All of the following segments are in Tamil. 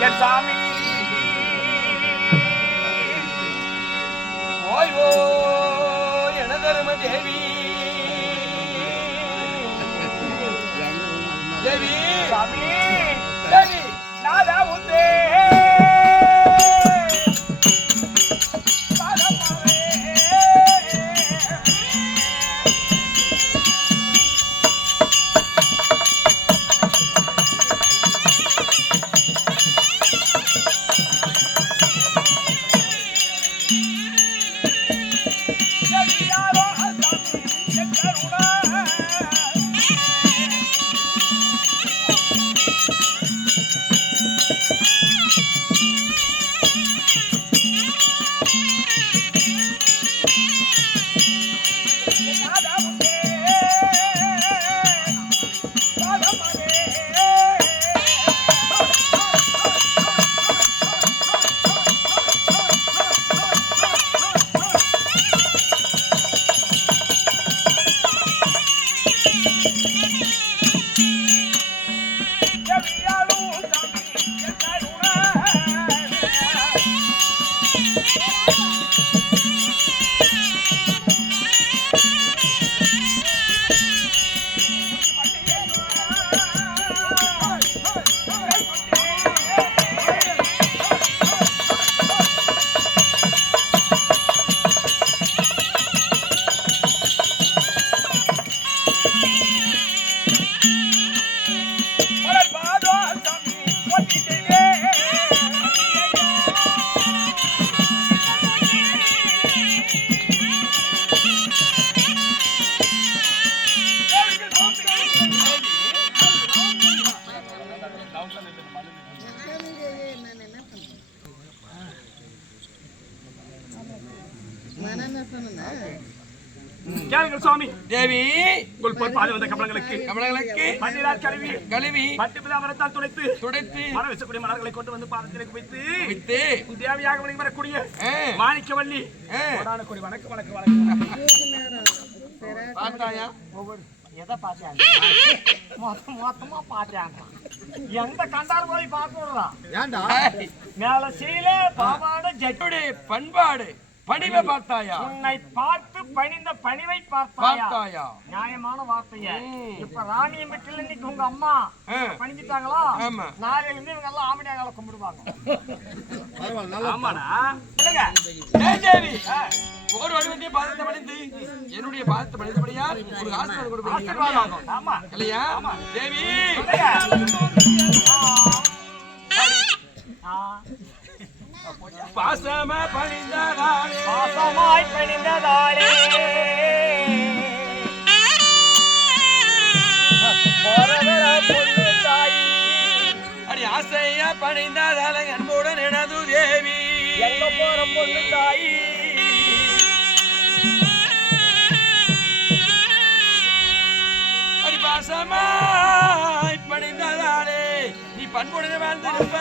என் சாமி ஓய்வோ எனதரும தேவி தேவி சாமி தேவி நாதா உந்தே சுவாமி தேவி உங்கள் பாதி வந்த கமலங்களுக்கு பன்னிரார் கழுவி பட்டு பிதாமரத்தால் துடைத்து மர வச்சக்கூடிய மலர்களை கொண்டு வந்து பாதத்திற்கு வைத்து தேவியாக வரக்கூடிய மாணிக்கவல்லி கொடி வணக்கம் வணக்கம் வணக்கம் பார்த்தாயா எதை பார்த்தாங்க மொத்தமா பார்த்தாங்க எந்த கண்டார் போய் பார்க்கறா ஏண்டா மேல சீல பாவாடை ஜட்டுடைய பண்பாடு பணிவை பார்த்தாயா உன்னை பார்த்து பணிந்த பணிவை பார்த்தாயா நியாயமான வார்த்தைய இப்ப ராணியம் வீட்டில் இன்னைக்கு உங்க அம்மா பணிஞ்சிட்டாங்களா நாளையில இருந்து இவங்க எல்லாம் ஆமணியாகால கும்பிடுவாங்க ஒரு வடிவத்தையும் பாதத்தை பணிந்து என்னுடைய பாதத்தை பணிந்தபடியா ஒரு ஆசீர்வாதம் கொடுப்பீங்க ஆமா இல்லையா தேவி பாசமாய் பணிந்ததாலே அடி ஆசையா பணிந்ததாலே அன்புடன் எனது தேவி பொண்ணு தாயி அடி பாசமாய் பணிந்ததாலே நீ பண்புடன் வாழ்ந்திருப்ப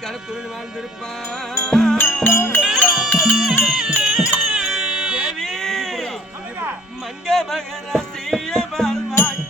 கருத்துடன் வாழ்ந்திருப்பான் தேவி மங்க மகராசிய வாழ்வாய்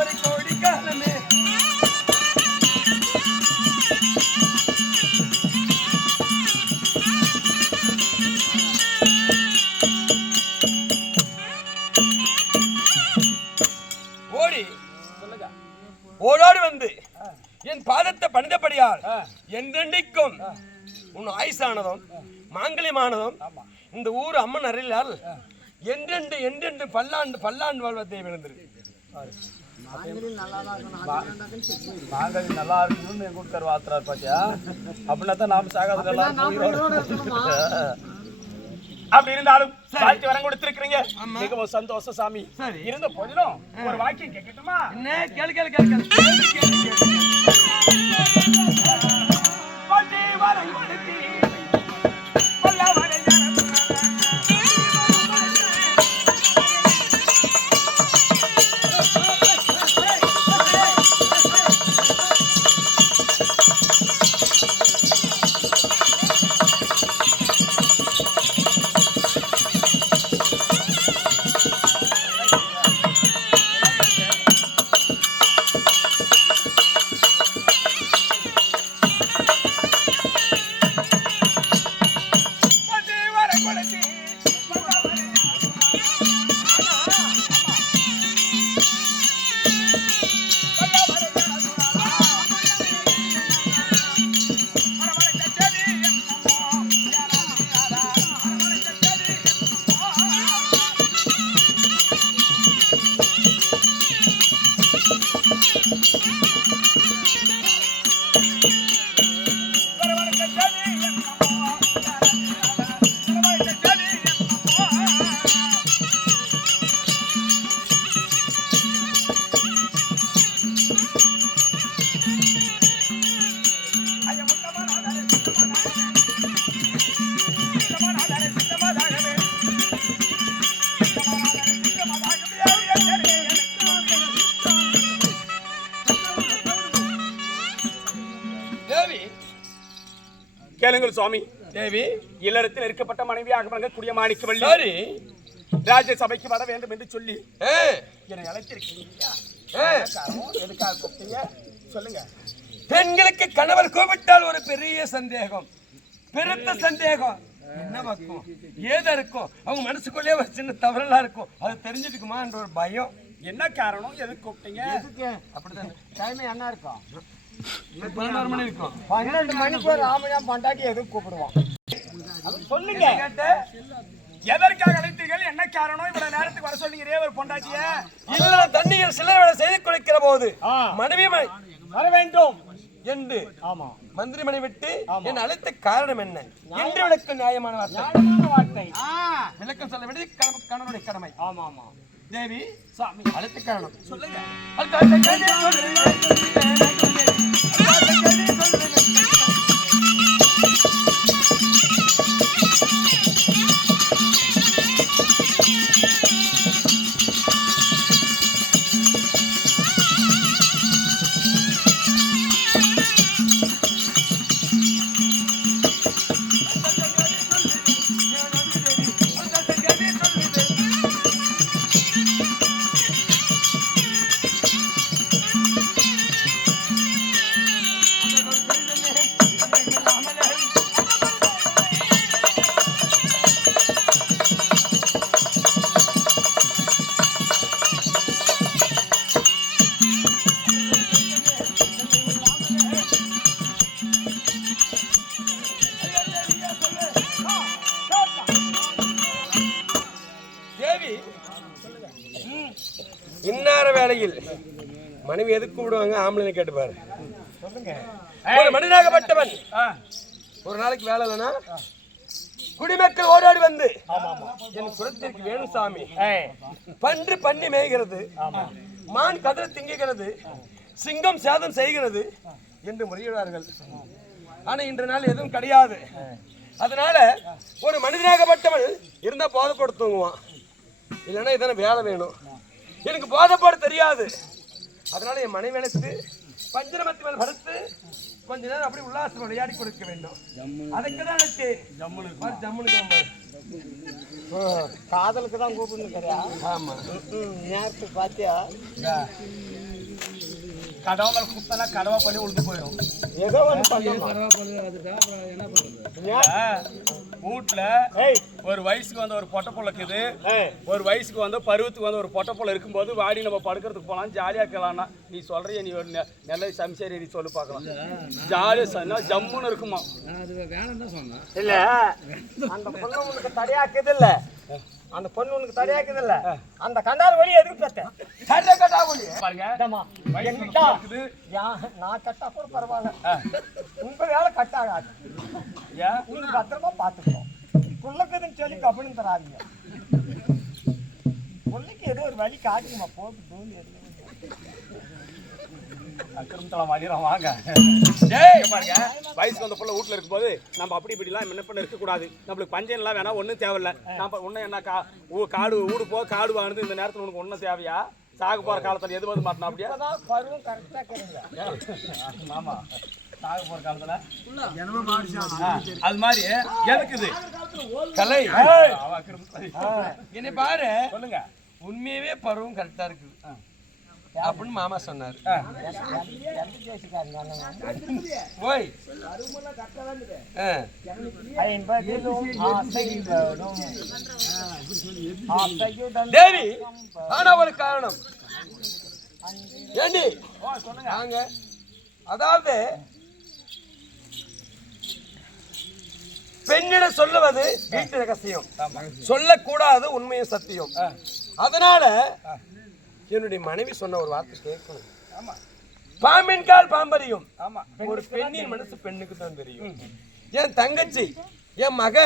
ஒரு கோடி காலமே ஓடோடி வந்து என் பாதத்தை பணிந்தபடியால் என்றென்றைக்கும் உன் ஆயுசானதும் மாங்கலியமானதும் இந்த ஊர் அம்மன் அருளால் என்றென்று என்றென்று பல்லாண்டு வாழ்வதை விழுந்திருக்கு. மாங்கனி நல்லா இருக்கணும்னு கொடுத்தாரு வாத்துறாரு பாத்தியா. அப்படின்னா தான் நாம சாகாத அப்படி இருந்தாலும் சாட்சி வரம் கொடுத்திருக்கிறீங்க, மிகவும் சந்தோஷம் சாமி. இருந்த போதிலும் ஒரு வாக்கியம் கேட்கட்டுமா? என்ன கேளு கேளு கேளு கேளு. கேளுங்கள் சுவாமி. தேவி இல்லறத்தில் இருக்கப்பட்ட மனைவியாக வழங்கக்கூடிய மாணிக்கவல்லி ராஜ்யசபைக்கு வர வேண்டும் என்று சொல்லி என்னை அழைத்திருக்கீங்க. சொல்லுங்க. பெண்களுக்கு கணவர் கூப்பிட்டால் ஒரு பெரிய சந்தேகம், பெருத்த சந்தேகம். என்ன பக்கம் ஏதா இருக்கும், அவங்க மனசுக்குள்ளே ஒரு சின்ன தவறெல்லாம் இருக்கும். அது தெரிஞ்சுக்குமா என்ற ஒரு பயம். என்ன காரணம், எதுக்கு கூப்பிட்டீங்க? அப்படிதான் டைம் என்ன இருக்கும், 11 மணி இருக்கும். 12 மணிக்கு ஒரு ஆமையா பண்டாட்டி எதுக்கு கூப்பிடுவான்? சொல்லுங்க. எதற்காக அழைத்தீர்கள், என்ன காரணம், இவ்வளவு நேரத்துக்கு வர சொல்லுகிறே ஒரு பொண்டாட்டிய? இல்ல தண்ணியில் சிலர் வேலை செய்து கொடுக்கிற போது மனைவி வர வேண்டும் என்று மந்திரி மனை விட்டு என் அழைத்த காரணம் என்ன என்று விளக்க நியாயமான வார்த்தை. விளக்கம் சொல்ல வேண்டியது கணவனுடைய கடமை. ஆமா ஆமா. தேவி சாமி அழைத்த காரணம் சொல்லுங்க. இன்னார வேளையில் மனைவி எதுக்கு கூப்பிடுவாங்க ஆம்பளை கேட்டுப்பாரு. ஒரு மனிதனாகப்பட்டவன் ஒரு நாளைக்கு வேலை இல்லைன்னா குடிமக்கள் ஓடாடி வந்து என் குலத்திற்கு வேணும் சாமி, பன்று பண்ணி மேய்கிறது, மான் கதிர திங்குகிறது, சிங்கம் சேதம் செய்கிறது என்று முறையிடுவார்கள். ஆனா இன்று நாள் எதுவும் கிடையாது. அதனால ஒரு மனிதனாகப்பட்டவன் இருந்தா போதைப்போட தூங்குவான், இல்லைன்னா இதான வேலை வேணும். எனக்கு போதைப்போட தெரியாது. அதனால என் மனைவி எனக்கு பஞ்சரமத்தி மேல் படுத்து கொஞ்ச நேரம் அப்படி உல்லாசம் விளையாடி கொடுக்க வேண்டும். அதுக்கு தான் எனக்கு ஜம்முனு காதலுக்கு தான் கூப்பிடணும். ஆமா நேரத்துக்கு பாத்தியா கடவை குத்தனா கடவை பண்ணி உழுந்து போயிடும். ஏதோ ஒன்று பண்ணலாம். வீட்டுல ஒரு வயசுக்கு வந்து ஒரு பொட்டை புள்ள இருக்குது, ஒரு வயசுக்கு வந்து பருவத்துக்கு வந்து ஒரு பொட்டை புள்ள இருக்கும்போது வாடி நம்ம படுக்கிறதுக்கு போலாம், ஜாலியா இருக்கலாம்னா நீ சொல்றிய நீ ஒரு நல்ல சம்சேரி நீ சொல்லி பார்க்கலாம். ஜாலியா ஜம்முன்னு இருக்குமா? இல்ல அந்த பொண்ணு உனக்கு தடையாக்குது இல்ல, அந்த பொண்ணு உனக்கு தடையாக்குது இல்ல, அந்த கண்டார் வழி எதுக்கு பார்த்தேன் சண்டை கட்டா வழி பாருங்க. நான் கட்டா கூட பரவாயில்ல, உங்க வேலை கட்டாகாது. நீங்க பத்திரமா பாத்துக்கணும். புள்ளக்குதுன்னு சொல்லி கபனும் தராதீங்க. புள்ளைக்கு ஏதோ ஒரு வழி காட்டுமா போட்டு தூங்கி வாங்க. பாருங்க, வயசுக்கு வந்த புள்ள வீட்டுல இருக்கும் போது நம்ம அப்படி இப்படிலாம் முன்ன பண்ண இருக்க கூடாது. நம்மளுக்கு பஞ்சம் எல்லாம் வேணா ஒன்றும் தேவையில்ல. நம்ம ஒன்றும் என்ன காடு ஊடு போ காடு வாங்கினது இந்த நேரத்தில் உனக்கு ஒன்றும் தேவையா? சாகு போற காலத்துல எது வந்து மாட்டணும் அப்படியே பருவம் கரெக்டா கேளுங்க. ஆமா, சாகு போற காலத்துல அது மாதிரி எதுக்குது கலை என்ன பாரு சொல்லுங்க. உண்மையவே பருவம் கரெக்டா இருக்குது அப்படின்னு மாமா சொன்னார். ஓய் தேவி ஆனா ஒரு காரணம் ஏண்டி சொல்லுங்க. அதாவது பெண்ணிடம் சொல்லுவது வீட்டு ரகசியம், சொல்லக்கூடாது உண்மையும் சத்தியம். அதனால என்னுடைய மனைவி சொன்ன ஒரு வார்த்தை கேட்கணும். பாம்பின் கால் பாம்பரியும், ஒரு பெண்ணின் மனசு பெண்ணுக்கு தான் தெரியும். என் தங்கச்சி என் மக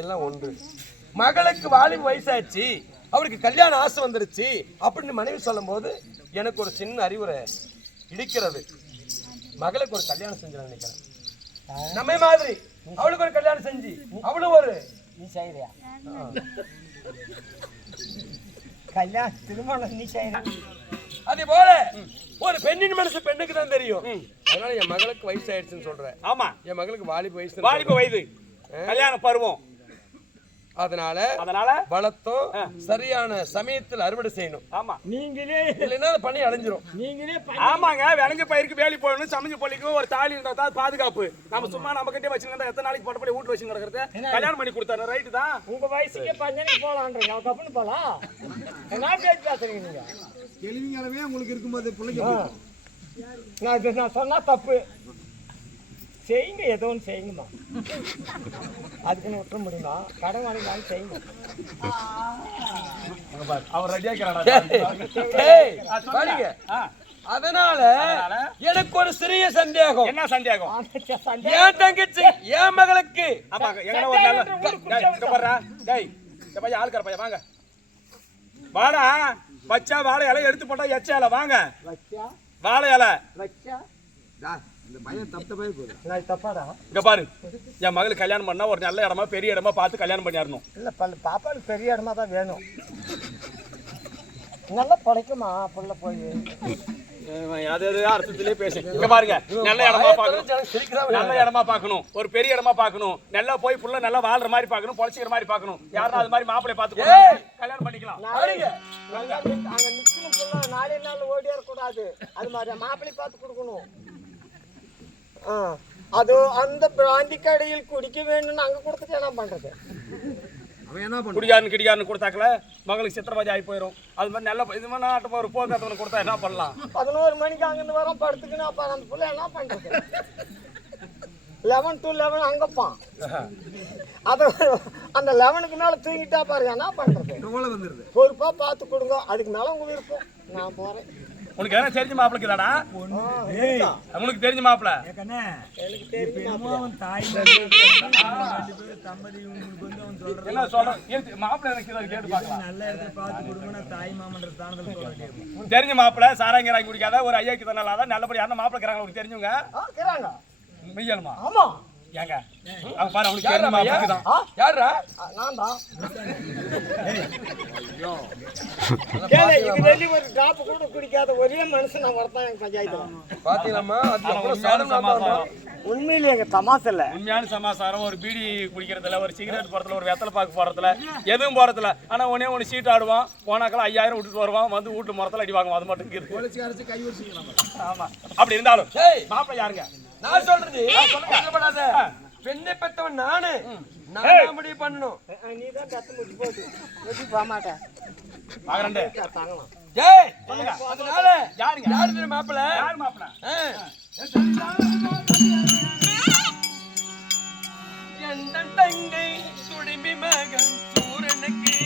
எல்லாம் ஒன்று. மகளுக்கு வாலிப வயசாச்சு, அவருக்கு கல்யாண ஆசை வந்துருச்சு அப்படின்னு மனைவி சொல்லும் போது எனக்கு ஒரு சின்ன அறிவுரை இடிக்கிறது. மகளுக்கு ஒரு கல்யாணம் செஞ்சு நினைக்கிறேன். நம்ம மாதிரி அவளுக்கு ஒரு கல்யாணம் செஞ்சு அவளும் ஒரு நீ செய்யறியா கல்யாணம் திருமணம் நீ செய்யற. அதே போல ஒரு பெண்ணின் மனசு பெண்ணுக்கு தான் தெரியும். அதனால என் மகளுக்கு வயசு ஆயிடுச்சுன்னு சொல்றேன். ஆமா, என் மகளுக்கு வாலிப வயது கல்யாண பருவம். அதனால வளர்த்தோம் சரியான சமயத்தில் அறுவடை செய்யணும். ஆமா, நீங்களே இல்லைன்னா பண்ணி அடைஞ்சிரும். நீங்களே ஆமாங்க, விளைஞ்ச பயிருக்கு வேலி போடணும், சமைஞ்ச பள்ளிக்கு ஒரு தாலி இருந்தா தான் பாதுகாப்பு. நம்ம சும்மா நம்ம கிட்டே வச்சுருந்தா எத்தனை நாளைக்கு போட்டபடி வீட்டுல வச்சு நடக்கிறது? கல்யாணம் பண்ணி கொடுத்தாரு, ரைட்டு தான். உங்க வயசுக்கே பஞ்சனைக்கு போலான்றீங்க, அவன் கப்புன்னு போலாம். என்ன பேச்சு பேசுறீங்க நீங்க? எளிமையானவே உங்களுக்கு இருக்கும்போது பிள்ளைங்க நான் சொன்னா தப்பு செய்யுங்க, ஏதோ ஒன்று செய்யுங்கம்மா. அதுக்குன்னு விட்டுற முடியுமா? கடன் வாங்கி செய்யுங்க. அவர் ரெடியா அதனால எனக்கு ஒரு சிறிய சந்தேகம். என்ன சந்தேகம்? என் தங்கச்சி என் மகளுக்கு ஆளுக்கார பையன் வாங்க வாடா வச்சா வாழை இலை எடுத்து போட்டா எச்ச இலை வாங்க வாழை இலை இங்க பாரு. என் மகளுக்கு கல்யாணம் பண்ணா ஒரு நல்ல இடமா பெரிய இடமா பார்த்து கல்யாணம் பண்ணிடணும். இல்ல பாப்பாவுக்கு பெரிய இடமா தான் வேணும். நல்லா படைக்குமா புள்ள போய் அர்த்தத்திலே பேசு. இங்க பாருங்க, நல்ல இடமா பாக்கணும், நல்ல இடமா பாக்கணும், ஒரு பெரிய இடமா பாக்கணும், நல்லா போய் புள்ள நல்லா வாழ்ற மாதிரி பாக்கணும், பொழைச்சிக்கிற மாதிரி பாக்கணும். யாரும் அது மாதிரி மாப்பிள்ளை பார்த்து கல்யாணம் பண்ணிக்கலாம். அங்க நிக்கணும் புள்ள, நாளே நாள் ஓடியா கூடாது. அது மாதிரி மாப்பிள்ளை பார்த்து கொடுக்கணும். அது அந்த பிராந்தி கடையில் குடிக்க வேணும்னு அங்க கொடுத்துட்டு என்ன பண்றது? குடிகாரன் கிடிகாரன் கொடுத்தாக்கல மகளுக்கு சித்திரவாதி ஆகி போயிடும். அது மாதிரி நல்ல இது மாதிரி நாட்டு ஒரு போக்காத்தவனை கொடுத்தா என்ன பண்ணலாம்? 11 மணிக்கு அங்கிருந்து வரோம் படுத்துக்குன்னு அப்ப அந்த புள்ள என்ன பண்றது? 11 to 11 அங்கப்பான். அது அந்த 11க்கு மேல தூங்கிட்டா பாருங்க என்ன பண்றது? பொறுப்பா பார்த்து கொடுங்க, அதுக்கு மேல உங்க விருப்பம். நான் போறேன். உனக்கு என்ன தெரிஞ்ச மாப்பிளைக்கு இல்லடா? உனக்கு தெரிஞ்ச மாப்பிள்ள என்ன சொல்ற? மாப்பிள்ள எனக்கு கேட்டு பார்க்கலாம். தெரிஞ்ச மாப்பிள்ள சாராங்க வாங்கி குடிக்காத ஒரு ஐயாக்கு தான் நல்லபடியா மாப்பிள்ள இருக்கிறாங்க. உனக்கு தெரிஞ்சவங்க மெய்யலுமா? ஆமா, ஏங்க அவன் பாரு அவனுக்கு யாரா தெரியுமா பையன்? அப்படிதான் யாரா? நான் தான் கேளு, இது வெளி ஒரு டிராப் கூட குடிக்காத ஒரே மனுஷன் நான் வரதான் எங்க பஞ்சாயத்துல. பாத்தீங்களாம்மா? அது எவ்வளவு உண்மையான சாதனை சமாசாரம் உண்மையிலே எங்க தமாசு இல்ல. உண்மையான சமாசாரம் ஒரு பீடி குடிக்கிறதுல ஒரு சிகரெட் போறதுல ஒரு வெத்தலை பாக்கு போறதுல எதுவும் போறதுல ஆனா ஒண்ணு சீட் ஆடுவான் போனாக்கெல்லாம் 5000 விட்டுட்டு வருவான் வந்து வீட்டு முறத்துல அடி வாங்குவான் அது மட்டும் இருக்குது போலீஸ் அரைச்சு கை வச்சுக்கலாம். ஆமா அப்படி இருந்தாலும் ஏய், மாப்பிள்ளை யாருங்க நான் சொல்றது கவலைப்படாத. பெண்ணை பெத்தவன் நானு. நான் முடிவு பண்ணணும். நீ தான் தத்து முடிச்சு போட்டு வெட்டி போக மாட்டேன் பாக்குறேன் தாங்கலாம். ஏய், சொல்லுங்க அதனால யாருங்க யாரு தெரியுமா மாப்பிள்ளை? யார் மாப்பிள்ளை எந்த தங்கை துடிமி மகன் சூரனுக்கு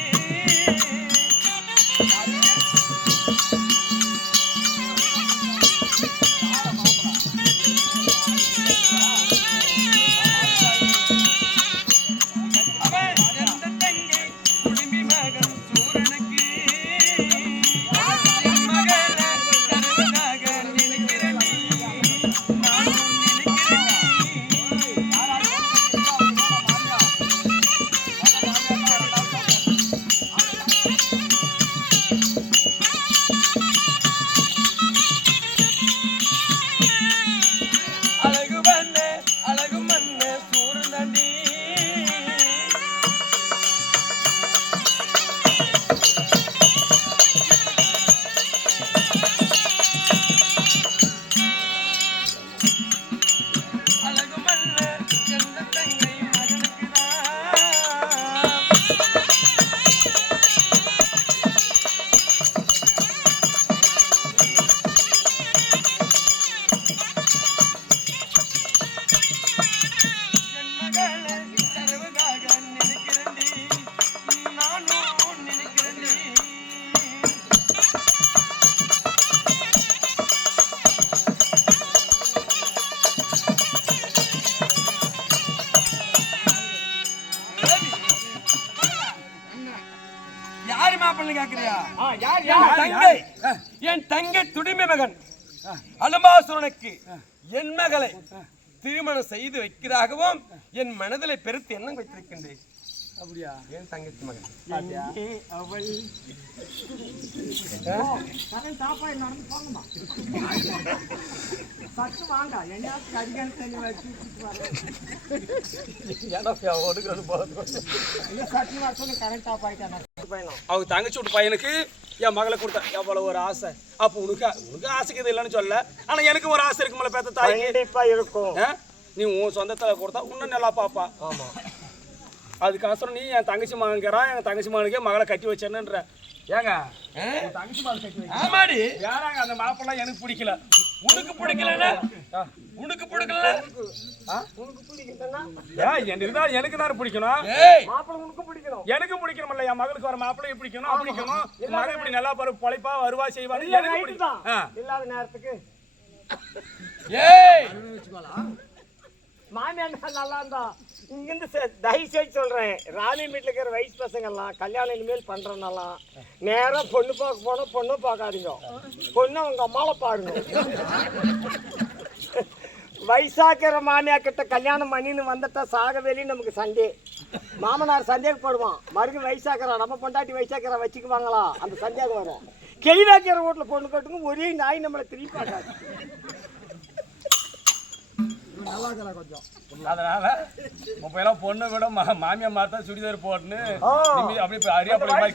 யாரு மாப்பிள்ளை கேக்குறியா? என் தங்கை துடிமை மகன் அலம்பாசுரனுக்கு என் மகளை திருமணம் செய்து வைக்கிறதாகவும் என் மனதிலே பெருத்து எண்ணம் வைத்திருக்கின்றேன். அப்படியா? என் தங்கச்சி மகன் அவள் சாப்பாடு நடந்து போங்கம்மா. சத்து வாங்க என்னையாச்சும் அதிகாரி தண்ணி வச்சு சத்து வாசல் கரண்ட் ஆஃப் ஆயிட்டேன். அவங்க தங்கச்சி விட்டு பையனுக்கு என் மகளை கொடுத்தா எவ்வளவு ஒரு ஆசை அப்போ உனக்கு ஆசைக்கு இது இல்லைன்னு சொல்ல ஆனா எனக்கு ஒரு ஆசை இருக்குமில்ல பேத்த தாய் கண்டிப்பா இருக்கும். நீ உன் சொந்தத்துல கொடுத்தா இன்னும் நல்லா பாப்பா ஆமா. அதுக்கோசரம் நீ என் தங்கச்சி மகன்கிறான் என் தங்கச்சி மகனுக்கே மகளை கட்டி வச்சேன்னுன்ற ஏங்க தங்கச்சி மகளை கட்டி வைக்க ஆமாடி. யாராங்க அந்த மாப்பிள்ளை எனக்கு பிடிக்கல உனக்கு பிடிக்கலன்னா உனக்கு பிடிக்கல உனக்கு பிடிக்குதுன்னா எனக்கு தானே பிடிக்கணும் ஏய், மாப்பிள்ளை உனக்கு பிடிக்கணும். எனக்கு பிடிக்கணும்ல என் மகளுக்கு வர மாப்பிள்ளையை பிடிக்கணும் பிடிக்கணும் மகன் இப்படி நல்லா பொழைப்பா வருவா செய்வாரு எனக்கு பிடிக்கும் இல்லாத நேரத்துக்கு ஏய், மாமியார் நல்லா இருந்தா இங்கிருந்து தயவு செய்து சொல்றேன், ராணி வீட்டுல இருக்கிற வயசு பசங்க எல்லாம் கல்யாணம் இனிமேல் பண்றதுனாலாம் நேரா பொண்ணு பார்க்க போனா பொண்ணு பார்க்காதீங்க, பொண்ணு அவங்க அம்மாவை பாருங்க. வயசாக்கிற மாமியா கிட்ட கல்யாணம் பண்ணின்னு வந்துட்டா சாக வெளியே நமக்கு சண்டே. மாமனார் சந்தேகப்படுவான், மறுபடியும் வயசாக்கிறா நம்ம பொண்டாட்டி வயசாக்கிறா வச்சுக்குவாங்களா அந்த சந்தேகம் வரும். கெளிவாக்கிற வீட்டுல பொண்ணு கட்டுங்க ஒரே நாய் நம்மளை திரும்பி பார்க்காது. நல்லா இருக்கல கொஞ்சம். அதனால இப்பெல்லாம் பொண்ணை விட மாமியா மாத்தா சுடிதார் போட்டுன்னு அப்படியே அரியாப்படி மாதிரி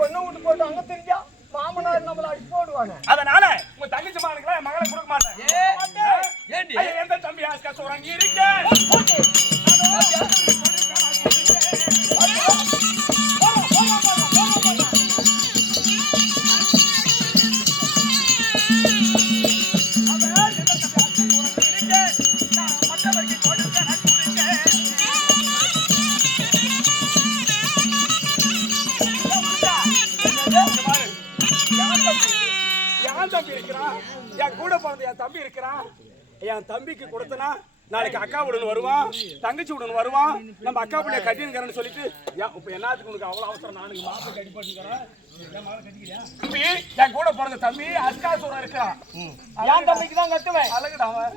பொண்ணு விட்டு போட்டு அங்க தெரிஞ்சா மாமனார் நம்மள அடி போடுவாங்க. அதனால உங்க தங்கச்சி மகனுக்கு என் மகளை கொடுக்க மாட்டேன். எந்த தம்பி ஆஸ்கா சொல்றாங்க இருக்க என் கூட பிறந்த என் தம்பி இருக்கிறான். என் தம்பிக்கு கொடுத்தனா நாளைக்கு அக்கா உடன் வருவான், தங்கச்சி உடன் வருவான். நம்ம அக்கா பிள்ளைய கட்டினுக்கிறேன்னு சொல்லிட்டு இப்ப என்னத்துக்கு உனக்கு அவ்வளவு அவசரம்? நானுக்கு மாப்பிள்ளை கட்டி போட்டுக்கிறேன். தம்பி, என் கூட பிறந்த தம்பி அஸ்காசூரன் இருக்கிறான். என் தம்பிக்கு தான் கட்டுவேன். அழகுடா அவன்.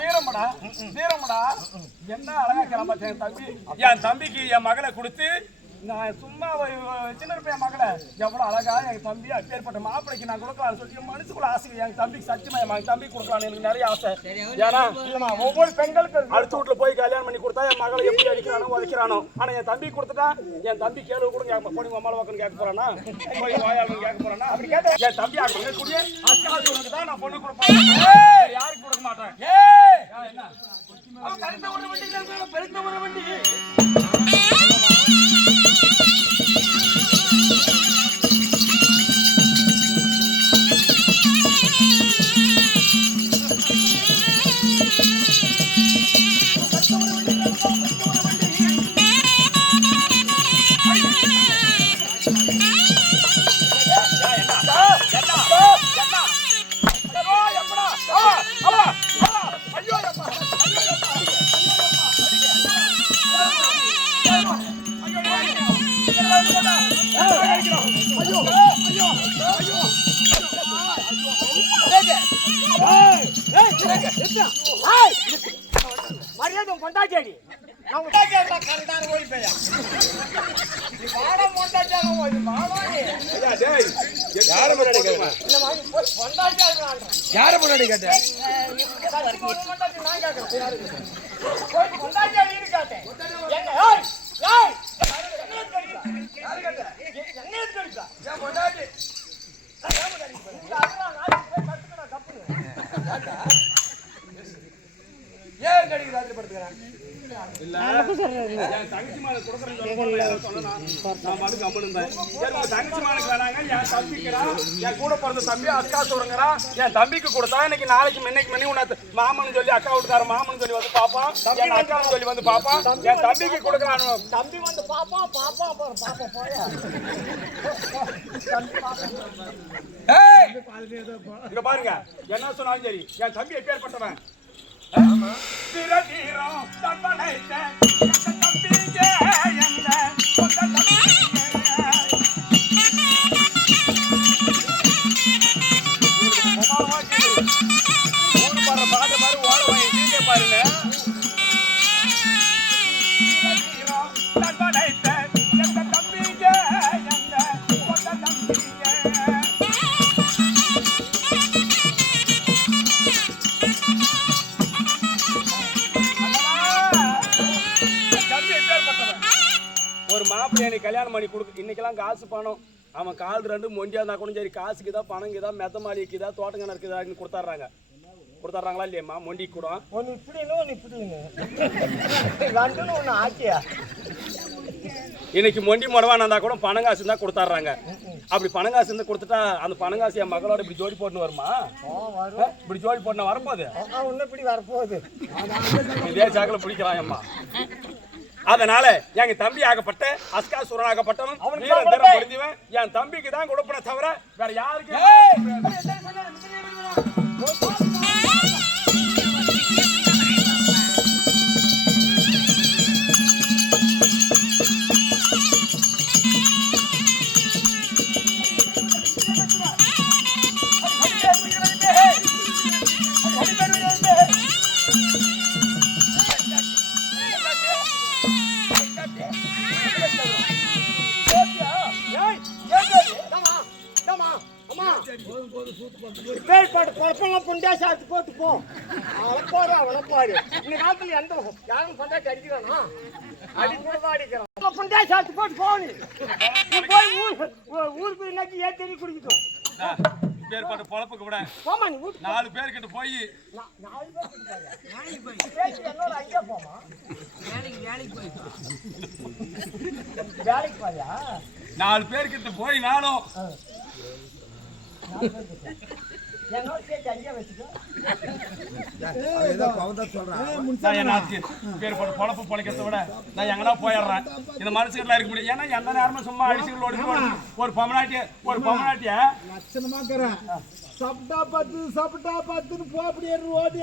வீரமடா வீரமடா. என்ன அழகா கிளம்ப என் தம்பி. என் தம்பிக்கு என் மகளை கொடுத்து நான் சும்மா சின்ன இருப்பேன் மகளை எவ்வளவு அழகா என் தம்பி அப்பேற்பட்ட மாப்பிளைக்கு நான் கொடுக்கலாம்னு சொல்லி என் மனசுக்குள்ள ஆசை. என் தம்பிக்கு சத்தியமா என் தம்பி கொடுக்கலாம்னு எனக்கு நிறைய ஆசை. ஏன்னா இல்லமா ஒவ்வொரு பெண்களுக்கு அடுத்த வீட்டுல போய் கல்யாணம் பண்ணி கொடுத்தா என் மகளை எப்படி அடிக்கிறானோ உதைக்கிறானோ. ஆனா என் தம்பி கொடுத்துட்டா என் தம்பி கேள்வி கூட பொண்ணு அம்மாவை வாக்குன்னு கேட்க போறானா, போய் வாயாளுன்னு கேட்க போறானா? அப்படி கேட்ட என் தம்பி ஆகக்கூடிய அஸ்காசூரனுக்கு தான் நான் பொண்ணு கொடுப்பேன். யாருக்கு கொடுக்க மாட்டேன். என்ன அவன் கருத்த ஒரு வண்டி பெருத்த ஒரு வண்டி மரியாதை கொண்டாடி யார முன்னாடி கேட்டேன்? ஏன் கடிக்கு ராத்திரி படுத்துக்கிறேன்? தங்கச்சி மாலை என் கூட பிறந்த தம்பி அஸ்காசூரங்கிறான். என் தம்பிக்கு கொடுத்தா இன்னைக்கு நாளைக்கு முன்னைக்கு உன்னை மாமன்னு சொல்லி அக்கா விட்டுக்கார மாமன்னு சொல்லி வந்து பாப்பான். என் அக்கான்னு சொல்லி வந்து பாப்பான். என் தம்பிக்கு கொடுக்கறானு தம்பி வந்து பாப்பா பாப்பா பாப்பா போயா இங்க பாருங்க, என்ன சொன்னாலும் சரி என் தம்பி எப்பேற்பட்டவன். ஒரு மாப்பிள்ளை கல்யாணம் பண்ணி கொடுக்கு இன்னைக்கெல்லாம் காசு பணம் அவன் கால் ரெண்டு மொண்டியா இருந்தா கூட சரி காசுக்குதா பணங்குதா மெத்த மாடி இருக்குதா தோட்டங்கன இருக்குதான்னு கொடுத்தாடுறாங்களா இல்லையம்மா? மொண்டி கூட ஒன்று இப்படின்னு ஒன்று இப்படின்னு ரெண்டுன்னு ஒன்று ஆக்கியா. இன்னைக்கு மொண்டி முடவானா இருந்தா கூட பணங்காசு இருந்தா கொடுத்தாடுறாங்க. அப்படி பணங்காசு இருந்தா கொடுத்துட்டா அந்த பணங்காசு என் மகளோட இப்படி ஜோடி போட்டுன்னு வருமா? இப்படி ஜோடி போட்டு வரப்போகுது. ஒன்னும் இப்படி வரப்போகுது. இதே சாக்கில் பிடிக்கிறான் அம்மா. அதனால எங்க தம்பி ஆகப்பட்ட அஸ்காசூரன் ஆகப்பட்டவன் புரிஞ்சுவன் என் தம்பிக்கு தான் கொடுப்பன தவிர வேற யாருக்கு போட்டு போ அவளப்பாரு அவளப்பாரு. இந்த காலத்துல எந்த யாரும் பொண்டாட்டி அடிக்கிறானா? அடிக்கூடதான் அடிக்கிறான். பொண்டா சாத்து போட்டு போனி போய் ஊருக்கு இன்னைக்கு ஏற்றி குடிக்கட்டும். பேர்பட்ட பொழப்புக்கு விட போமா நீ 4 பேர்கிட்ட போய் 4 பேர்கிட்ட என்னோட ஐயா போமா வேலைக்கு போயா 4 பேர்கிட்ட போய் நானும் என்னோட சேர்த்து ஐயா வச்சுக்கோ. பேர்பட்ட பொழப்பு பொழைக்கிறத விட நான் எங்கன்னா போயிடுறேன். இந்த மனுஷங்கள்லாம் இருக்க முடியும். ஏன்னா எந்த நேரமும் சும்மா அடிச்சுகளோட ஒரு பொமனாட்டிய லட்சணமா இருக்கிறேன். சாப்பிட்டா 10 சாப்பிட்டா 10ன்னு போ அப்படியே ஓடி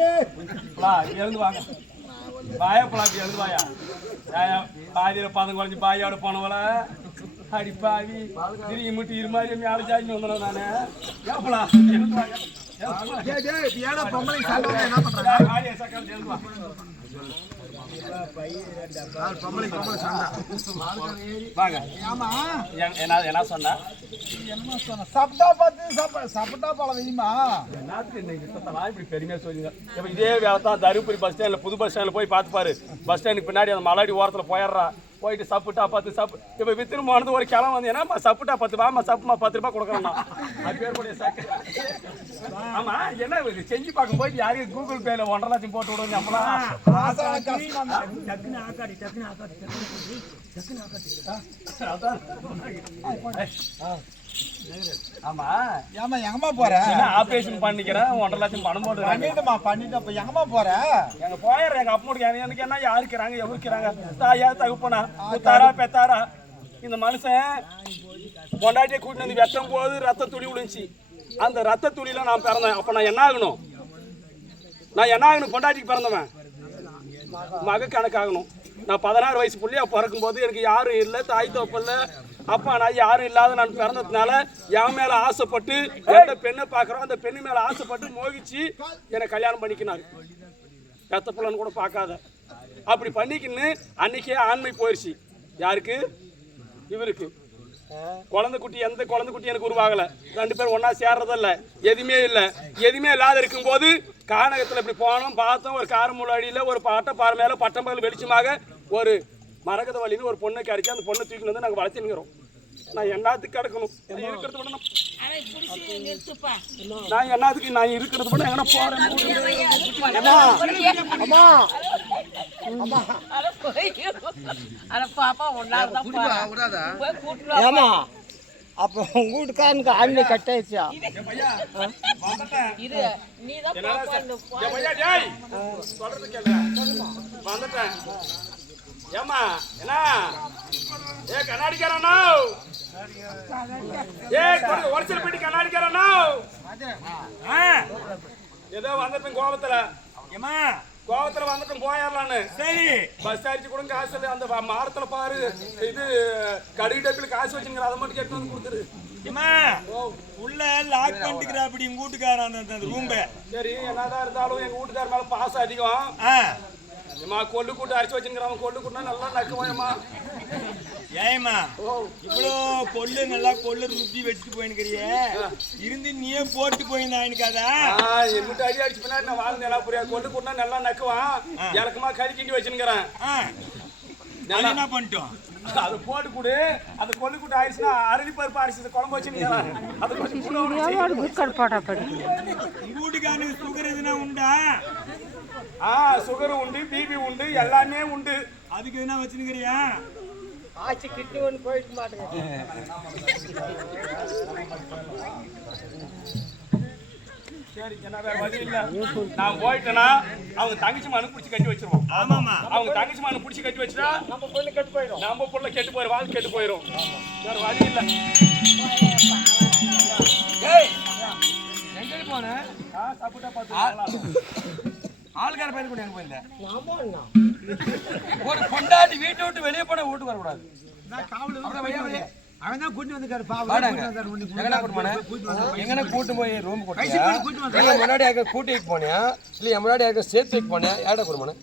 இருந்து வாங்க. பாயா பழாப்பி எழுது பாயா பாதியில பதம் குறைஞ்சி பாயோட போனவள அடி பாவி திரும்பி முட்டி இரு மாதிரி மேல ஜாக்கி வந்தோம் நானு ஏப்பலா எழுது வாயா பொம்பளை என்ன பண்றாங்க பொம்பளை சண்டை வாங்க ஆமா என்ன சொன்னா சப்டா பார்த்து சப்பட்டா பழம் வையுமா என்னத்துக்கு இன்னைக்கு சுத்தலாம் இப்படி பெருமையா சொல்லுங்க இப்ப இதே வேலை தான் தருமபுரி பஸ் ஸ்டாண்ட்ல புது பஸ் ஸ்டாண்ட்ல போய் பார்த்து பாரு பஸ் ஸ்டாண்டுக்கு பின்னாடி அந்த மலாடி ஓரத்துல போயிடுறா போயிட்டு சப்புட்டா 10 சப்பு இப்ப வித்துன்னு போனது ஒரு கிளம்ப வந்து ஏன்னா சப்புட்டா 10 வாமா சப்புமா 10 ரூபாய் கொடுக்கறோம்னா அது பேர் கூட சக்கு ஆமா என்ன இது செஞ்சு பார்க்கும் போது யாரையும் கூகுள் பேல 1.5 லட்சம் போட்டு விடுங்க ஆமா ஏமா எங்கம்மா போற ஆபரேஷன் பண்ணிக்கிறேன் 1.5 லட்சம் பணம் போட்டு பண்ணிட்டு அப்ப எங்கம்மா போற எங்க போயிடுறேன் எங்க அப்பா எனக்கு என்ன யாரு இருக்கிறாங்க எவரு இருக்கிறாங்க தாயா தகுப்பனா குத்தாரா பெத்தாரா இந்த மனுஷன் பொண்டாட்டியை கூட்டிட்டு வந்து வெட்டும் போது ரத்த துளி விழுந்துச்சு அந்த ரத்த துளியில நான் பிறந்தேன் அப்ப நான் என்ன ஆகணும் பொண்டாட்டிக்கு பிறந்தவன் மக கணக்காகணும் நான் 16 வயசு புள்ளியா பிறக்கும் போது எனக்கு யாரும் இல்லை தாய் தோப்பு இல்லை அப்பா நான் யாரும் இல்லாத நான் பிறந்ததுனால என் மேல ஆசைப்பட்டு எந்த பெண்ணை பார்க்குறோம் அந்த பெண்ணு மேல ஆசைப்பட்டு மோகிச்சு என்னை கல்யாணம் பண்ணிக்கினாரு பெத்த பிள்ளைன்னு கூட பார்க்காத அப்படி பண்ணிக்கின்னு அன்னைக்கே ஆண்மை போயிடுச்சு யாருக்கு இவருக்கு குழந்தை குட்டி எந்த குழந்தை குட்டி எனக்கு உருவாகலை 2 பேரும் ஒன்னா சேர்றதில்ல எதுவுமே இல்லாத இருக்கும்போது கானகத்தில் இப்படி போனோம் பார்த்தோம் ஒரு காரமுள்ளாடியில் ஒரு பாறை மேலே பட்டம்பகல் வெளிச்சமாக ஒரு மரகத வழின்னு ஒரு பொண்ணை கிடைச்சி அந்த பொண்ணை தூக்கிட்டு வந்து நாங்கள் வளர்த்துங்கிறோம் நான் என்னத்துக்கு கிடக்கணும் இருக்கிறத விட நான் என்னத்துக்கு நான் இருக்கிறத விட எங்கன்னா ஏமா அப்போ உங்க வீட்டுக்காரனுக்கு ஆண்மை கட்டாயிடுச்சா ஏமா என்ன ஏ கண்ணாடிக்காரண்ணா ஒரிசல் போயிட்டு கண்ணாடிக்காரண்ணா ஏதோ வந்துட்டேன் கோபத்துல வந்துட்டு போயிடலான்னு சரி பஸ் அடிச்சு கூட காசு இல்லை அந்த மாரத்துல பாரு இது கடுகு டப்பில் காசு வச்சுங்கிற அதை மட்டும் கேட்டு வந்து கொடுத்துரு உள்ள லாக் பண்ணிக்கிற அப்படி உங்க வீட்டுக்காரன் அந்த ரூம் சரி என்னதான் இருந்தாலும் எங்க வீட்டுக்கார மேல பாசம் அதிகம் ஏமா கொள்ளு கூட்டு அரைச்சு வச்சுங்கிறவன் கொள்ளு கூட்டினா நல்லா நக்குவாயம்மா ஏமா இவ்வளோ கொள்ளு நல்லா கொள்ளு ருப்பி வச்சுட்டு போயின்னுக்கிறிய இருந்து நீயே போட்டு போயிருந்தா எனக்கு எங்கிட்ட அடிச்சு பின்னாடி நான் வாழ்ந்து எல்லாம் புரியாது கொள்ளு கூட்டினா நல்லா நக்குவான் எனக்குமா கறி கிண்டி வச்சுங்கிறேன் என்ன பண்ணிட்டோம் அது போட்டு கூடு அந்த கொள்ளு கூட்டு ஆயிடுச்சுன்னா அரளி பருப்பு அரிசி குழம்பு வச்சுங்கிறேன் அது வீட்டுக்காரனுக்கு சுகர் எதுனா உண்டா சுகர் உண்டு பிபி உண்டு எல்லாமே உண்டு அதுக்கு எதுனா வச்சுக்கிறியா ஆச்சு கிட்னி ஒன்று போயிட்டு மாட்டேங்க சரி என்ன வேற வழி இல்ல நான் போயிட்டேன்னா அவங்க தங்கச்சி மனு பிடிச்சி கட்டி வச்சிருவோம் ஆமாமா அவங்க தங்கச்சி மனு பிடிச்சி கட்டி வச்சுட்டா நம்ம பொண்ணு கெட்டு போயிடும் நம்ம பொண்ணு கெட்டு போயிடும் வாழ்க்கை கெட்டு போயிடும் வேற வழி இல்ல எங்க போன சாப்பிட்டா பார்த்து ஆளுக்கார பையன் கூட எங்க போயிருந்தேன் ஒரு பொண்டாட்டி வீட்டை விட்டு வெளியே போன வீட்டுக்கு வரக்கூடாது அவன் கூட்டி வந்து எங்கன்னா கூட்டு போய் ரூம் கூட்டியா முன்னாடி கூட்டி வைக்க போனியா இல்ல என் முன்னாடி சேர்த்து வைக்க போனியா யார்டா கொடுமானு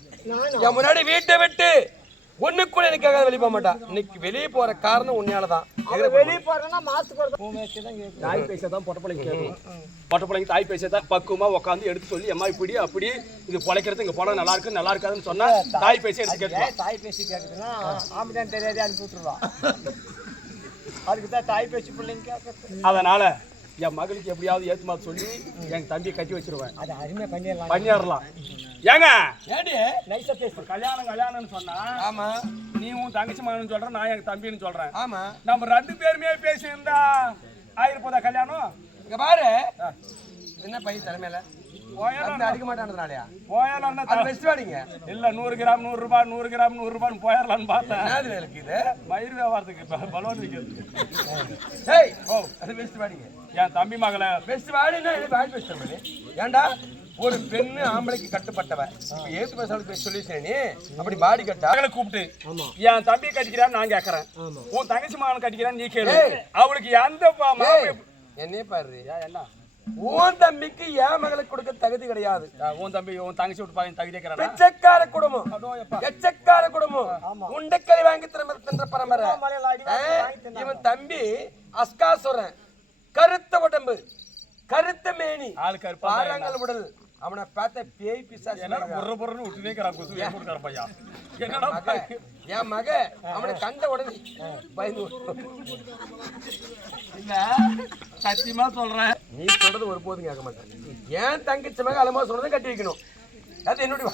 என் முன்னாடி வீட்டை விட்டு ஒண்ணு கூட எனக்காக வெளியே போக மாட்டான் இன்னைக்கு வெளியே போற காரணம் உன்னையாலதான் வெளியே போறேன்னா மாசத்துக்கு தாய் பேச தான் பொட்டப்பிள்ளைங்க கேட்கும் பொட்டப்பிள்ளைங்க தாய் பேச தான் பக்குவமா உட்காந்து எடுத்து சொல்லி அம்மா இப்படி அப்படி இது பொழைக்கிறது இங்க போனா நல்லா இருக்கு நல்லா இருக்காதுன்னு சொன்னா தாய் பேசி எடுத்து கேட்கலாம் தாய் பேசி கேட்குதுன்னா ஆம்பிதான் தெரியாது அனுப்பி விட்டுருவான் அதுக்கு தான் தாய் பேசி பிள்ளைங்க கேட்கறது அதனால என் மகளுக்கு எப்படியாவது ஏத்துமா சொல்லி என் தம்பியை கட்டி வச்சிருவேன் அது அருமையா பண்ணிடலாம் ஏங்க ஏடி நைஸா பேசு கல்யாணம்னு சொன்னா ஆமா நீ உன் தங்கச்சி மகன் சொல்றேன் நான் எங்க தம்பின்னு சொல்றேன் ஆமா நம்ம 2 பேருமே பேசி இருந்தா ஆயிருப்போதா கல்யாணம் இங்க பாரு என்ன பையன் தலைமையில அடிக்க மாட்டானதுனாலயா போயிடலாம் பெஸ்ட் வாடிங்க இல்ல 100 கிராம் 100 ரூபாய் 100 கிராம் 100 ரூபாய் போயிடலாம்னு பார்த்தேன் இருக்கு இது மயிர் வியாபாரத்துக்கு பலவன் விற்கிறது அது பெஸ்ட் வாடிங்க என் தம்பி மகளை பெஸ்ட் வாடினா வாடி பெஸ்ட் பண்ணி ஏன்டா ஒரு பெண்ணு ஆம்பளைக்கு கட்டுப்பட்டவ. இப்ப ஏத்து பேசாலும் சொல்லிச்சேன் நீ அப்படி பாடி கட்டா கூப்பிட்டு என் தம்பி கட்டிக்கிறான்னு நான் கேக்குறேன், உன் தங்கச்சி மகன் கட்டிக்கிறான்னு நீ கேளு. அவளுக்கு எந்த என்னையே பாரு, என்ன உன் தம்பிக்கு என் மகளுக்கு கொடுக்க தகுதி கிடையாது. உன் தம்பி உன் தங்கச்சி விட்டு பாக்க தகுதி கேட்கறான். பிச்சைக்கார குடும்பம், எச்சக்கார குடும்பம், உண்டக்கறி வாங்கி தின்ற பரம்பரை. இவன் தம்பி அஸ்காசுரன், கருத்த உடம்பு, கருத்த மேனி, பாறாங்கல் உடல். அவனை பார்த்த பேய் பிசாசு பையா. என் மக அவனை கண்ட உடனே பயந்து. சத்தியமா சொல்றேன், நீ சொல்றது ஒரு போதும் கேட்க மாட்டேன். ஏன் தங்கச்சி மக அலமா சொன்னதை கட்டி வைக்கணும். அது என்னுடைய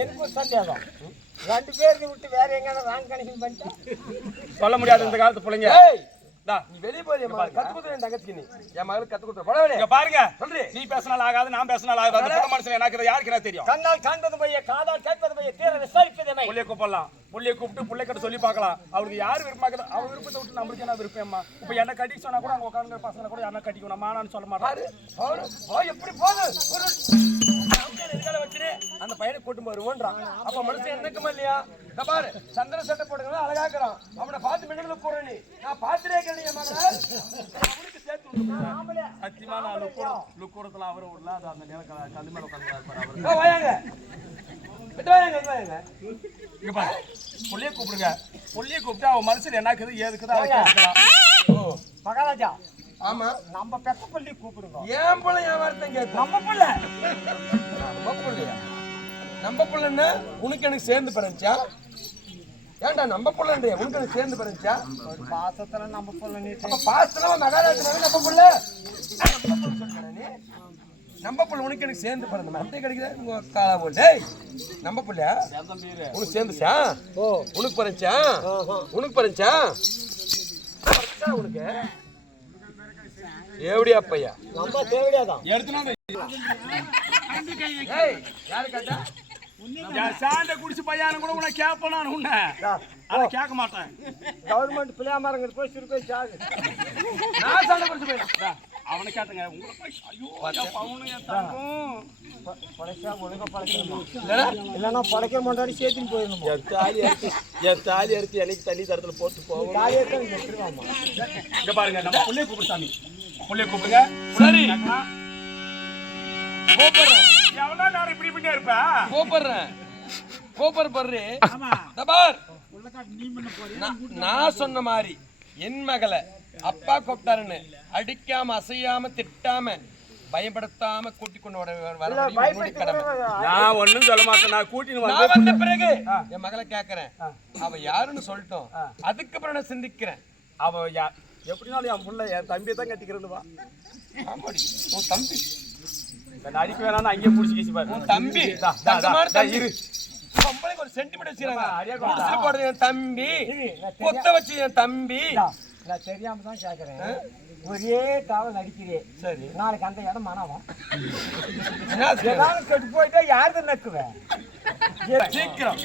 எனக்கு ஒரு சந்தேகம், 2 பேருக்கு விட்டு வேற எங்க ராங் கனெக்ஷன் பண்ணிட்டா சொல்ல முடியாது இந்த காலத்து பிள்ளைங்க. நீ வெளியே போய் கத்து கொடுத்த என் தங்கச்சிக்கு, நீ என் மகளுக்கு கத்து கொடுத்த பாருங்க. சொல்றி, நீ பேசினாலும் ஆகாது, நான் பேசினாலும் ஆகாது. மனுஷன் எனக்கு யாருக்கு என்ன தெரியும்? கண்ணால் காண்பது பைய, காதால் கேட்பது பைய, தீர விசாரிப்பது புள்ளைய கூப்பிடலாம், புள்ளைய கூப்பிட்டு புள்ளை கட்ட சொல்லி பார்க்கலாம். அவருக்கு யார் விருப்பமாக்குது அவன் விருப்பத்தை விட்டு நம்மளுக்கு என்ன விருப்பம்மா? இப்ப என்ன கட்டிக்க சொன்னா கூட அங்க உட்காந்து பசங்களை கூட என்ன கட்டிக்கணும், நம்ம ஆனான்னு சொல்ல மாட்டாரு. எப்படி போகுது வச்சு அந்த பையனை கூட்டு வருவோன்றான். அப்ப மனுஷன் என்னக்குமா இல்லையா? பாரு, சந்திர சட்டை போட்டுக்கலாம், அழகாக்குறான். அவனை பார்த்து மின்னல போற நீ, நான் பார்த்துட்டே கேள்வி அவனுக்கு சேர்த்து சத்தியமா நான் லுக்கூடத்துல அவரை விடல. அது அந்த நேரம் கல்லு மேல உட்காந்து இங்க பாரு, புள்ளைய கூப்பிடுங்க. புள்ளைய கூப்பிட்டு அவன் மனுஷன் என்ன இருக்குது ஏதுக்குதான் மகாராஜா. ஆமா, நம்ம பெத்த பள்ளி கூப்பிடுங்க. ஏன் பிள்ளை என் வார்த்தை கேட்கும். நம்ம பிள்ளை, நம்ம பிள்ளையா? நம்ம பிள்ளைன்னா உனக்கு எனக்கு சேர்ந்து பிறந்துச்சா? ஏன்டா நம்ம பிள்ளைன்ற உனக்கு எனக்கு சேர்ந்து பிறந்துச்சா? பாசத்துல நம்ம பிள்ளை. நீ பாசத்துல மகாராஜனாவே நம்ம பிள்ளை, நம்ம பிள்ளை உனக்கு எனக்கு சேர்ந்து பிறந்த மட்டை கிடைக்குதா? நம்ம பிள்ளையா உனக்கு சேர்ந்துச்சா? உனக்கு பிறந்துச்சா? உனக்கு பிறந்துச்சா? உனக்கு எப்படியா பையா? நம்ம தேவையாதான் சாண்ட குடிச்சு பையனு கூட உன்னை கேட்பேன். நான் உன்னை அதை கேட்க மாட்டேன். கவர்மெண்ட் பிள்ளையாமரங்க போய் சுருக்கை சாகு. நான் சாண்ட குடிச்சு போயிடா அவனை கேட்டுங்க. இல்லைன்னா படைக்க மாட்டாடி சேர்த்துன்னு போயிடணும். என் தாலி அறுத்து எனக்கு தண்ணி தரத்துல போட்டு போவோம். இங்க பாருங்க, நம்ம புள்ளைய கூப்பிடு சாமி, புள்ளைய கூப்பிடுங்க. சரி, கூப்பிடுறேன். எவ்வளவு நேரம் இப்படி பண்ணிட்டே இருப்பா? கூப்பிடுறேன். நான் சொன்ன மாதிரி என் மகளை அப்பா கூப்பிட்டாருன்னு அடிக்காம அசையாம திட்டாம பயப்படுத்தாம கூட்டி கொண்டு வர கடமை. நான் ஒண்ணும் சொல்ல மாட்டேன். நான் கூட்டின்னு வந்த பிறகு என் மகளை கேட்கறேன், அவ யாருன்னு சொல்லிட்டோம். அதுக்கப்புறம் நான் சிந்திக்கிறேன். அவ எப்படினாலும் என் புள்ள என் தம்பியை தான் கட்டிக்கிறேன்னுவா. உன் தம்பி அடிக்க வேணாம், அங்கேயே பிடிச்சி கீசி பாரு. உன் தம்பி இரு, பொம்பளைக்கு ஒரு சென்டிமெண்ட் வச்சுக்கிறாங்க. என் தம்பி கொத்த வச்சு என் தம்பி. நான் தெரியாம தான் கேட்கறேன். ஒரே தாவல் அடிக்கிறேன். சரி, நாளைக்கு அந்த இடம் மனவா கெட்டு போயிட்டா யாரு நக்குவேன்? சீக்கிரம்